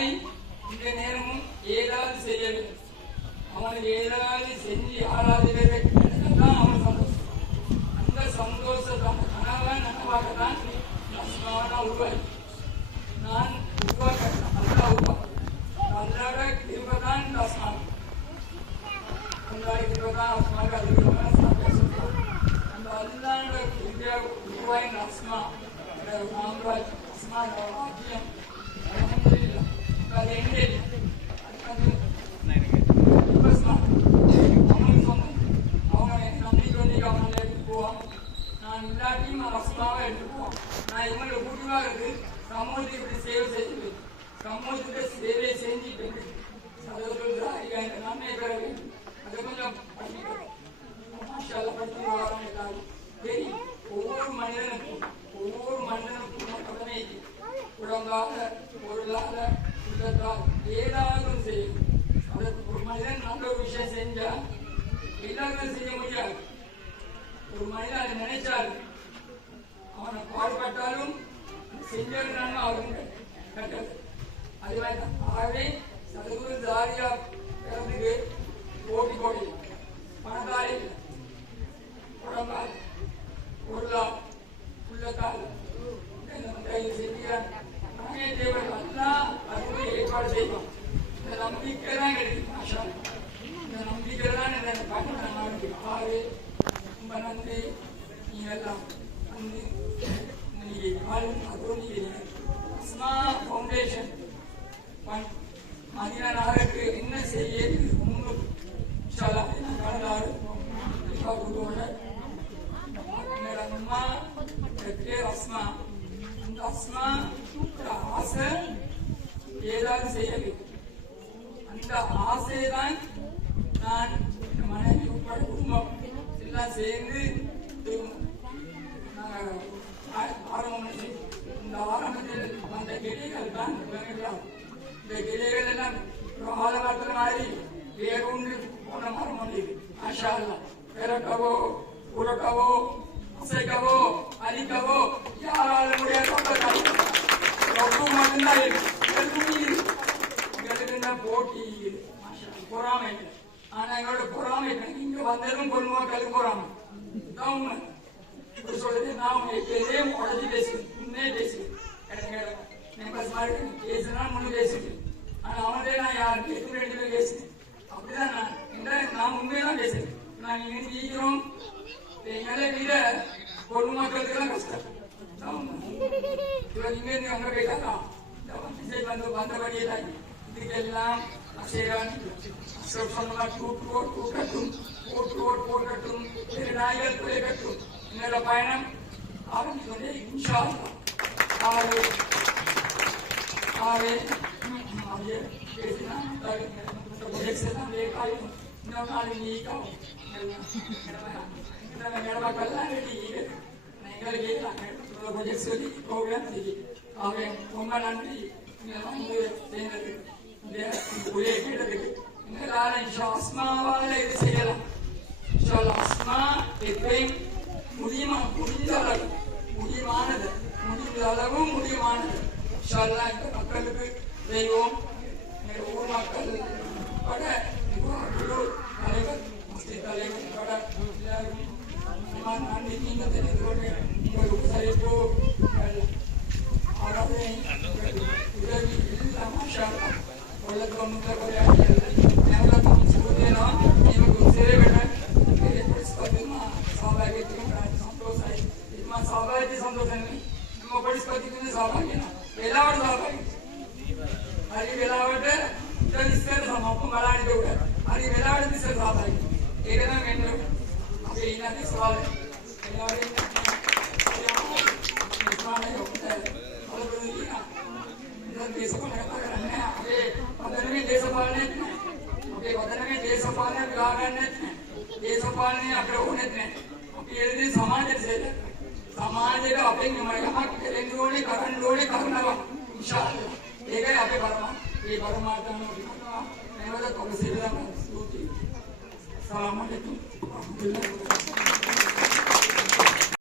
தாய் இந்த நேரமும் ஏதாவது செய்ய வேண்டும். அவனுக்கு ஏதாவது செஞ்சு ஆராதிதான் அவன் சந்தோஷம். அந்த சந்தோஷத்தான கனவன் நனவாகத்தான் நான் உருவாக்கி நான் உருவாக்க நல்லா உருவாக்க அல்லாட கிருபதான் இந்த அஸ்மான் அல்லாட கிருபதான் அஸ்மாக அதுக்கு அந்த அல்லாட கிருபையா உருவாயின் அஸ்மா ராம்ராஜ் அஸ்மா ராஜ்யம் அல்ஹம்துலில்லாஹ் அது எங்கே அது அவனுக்கு சொந்தம். அவனை நம்பிக்கொண்டு அவனை எடுத்து போவான். நான் இல்லாட்டியும் அஸ்மாவை எடுத்து போவான். நான் இவங்களை கூட்டிவாக இருக்கு சமூகத்தை இப்படி சேவை செய்து சமூகத்துக்கு சேவை செஞ்சுட்டு சகோதரர்கள் நன்மை பெற வேண்டும். அதை கொஞ்சம் படிக்கணும். படித்து எல்லாரும் தெரியும். ஒவ்வொரு மனிதனுக்கும் கடமை உடம்பாக பொருளாக உள்ளத்தால் ஏதாவது செய்யும். அதற்கு ஒரு மனிதன் நல்ல ஒரு விஷயம் செஞ்சா எல்லாரும் செய்ய முடியாது. ஒரு மனிதன் அதை நினைச்சாரு அவனை பாடுபட்டாலும் செஞ்சாலும் அவருக்கு கட்டது. அதுவே ஆகவே சதுகுரு தாரியா பிறந்துக்கு கோடி கோடி பணத்தால் இல்லை, உடம்பால் பொருளால் உள்ளத்தால் செய்கிறான். தேவர்கள் எல்லாம் அதுவே ஏற்பாடு செய்வோம். இந்த நம்பிக்கை தான் கிடைக்கும். இந்த நம்பிக்கை தான் இந்த காட்டு. ஆகவே ரொம்ப நன்றி. நீங்க எல்லாம் வந்து அஸ்மா ஃபவுண்டேஷன் மதினா நகருக்கு என்ன செய்ய அம்மா அஸ்மா இந்த அஸ்மா ஆசை ஏதாவது செய்ய வேண்டும். அந்த ஆசைதான் நான் மனைவி உட்பட குடும்பம் எல்லாம் சேர்ந்து ஆரம்பம். இந்த ஆரம்பத்தில் வந்த கிளைகள் தான் இந்த கிளைகள் எல்லாம் காலகாலத்தில் மாதிரி வேறொன்று போன மரம் முடியுது. ஆஷா பிறக்கவோ உறக்கவோ அசைக்கவோ அழிக்கவோ யாராலும் முடியாது. மட்டும்தான் எங்களுக்கு போட்டி பொறாமை. ஆனா எங்களோட பொறாமை இங்க வந்ததும் பொருள்வாக்களுக்கு பொறாமை தான் உண்மை. இப்படி சொல்றது நான் எப்பயே உடஞ்சி பேசுவேன், முன்னே பேசுவேன். பேசுனா முன்னு பேசுவேன். ஆனா அவனே நான் யாருக்கு எதுவும் ரெண்டு பேர் பேசுவேன். அப்படிதான் நான் உண்மையெல்லாம் பேசுறேன். நாங்க இங்க ஜீக்கிறோம். எங்களை விட பொது மக்களுக்கு எல்லாம் கஷ்டம். இங்க இருந்து அங்க போயிட்டாங்க வந்தபடியே தான் இதுக்கெல்லாம் போட்டட்டும் நாய்கள் குறைக்கட்டும். என்னோட பயணம் ஆரம்பிச்சு இன்ஷா ரொம்ப நன்றி. அஸ்மாவால இது செய்யலாம். அஸ்மா எப்பயும் முடிந்த அளவு முடியுமானது இந்த மக்களுக்கு செய்வோம். ஊர் மக்கள் பட தலைவர் முஸ்லிம் தலைவர் பட எல்லாரும் நன்றி. நீங்க தெரிந்து கொண்டு உங்கள் உபசரிப்பு ஆராதனை உதவி எல்லாம் ಸಹಭಾಗಿ ಸಂತೋಷ ನಿಮ್ಮ ಪಡಿಸ್ಕೊಳ್ತಿದ್ದೀನಿ ಸಹಭಾಗಿ ಎಲ್ಲಾರು ಸಹಭಾಗಿ ಅಲ್ಲಿ ಬೆಲಾವಟ್ಟೆ ಇಸ್ತಾರೆ ಅಪ್ಪ ಮಲಾಡಿದೆ ಕೂಡ ಅಲ್ಲಿ ಬೆಲಾವಟ್ಟೆ ಸರ್ ಸಹಭಾಗಿ ಏನೇನ ಮೆನ್ನು ಅದೇ ಏನಾದ್ರೆ ಸವಾಲ ಎಲ್ಲಾರು ದೇಶಪಾಲನೆ ಅక్కడ ಹೋಗಿದ್ನೆ ಹೇಳಿದ್ರೆ ಸಮಾಜದ ಅಪೆಂಗಿ ಕರಂಡೋಳಿ ಕರ್ನವ ಈಗ ಅಪೆ ಬರಮ ಈ ಬರಮಾಟ ತೊಗಸಿಲ್ಲ ಸಲಾಮ್ ಅಲೈಕುಂ.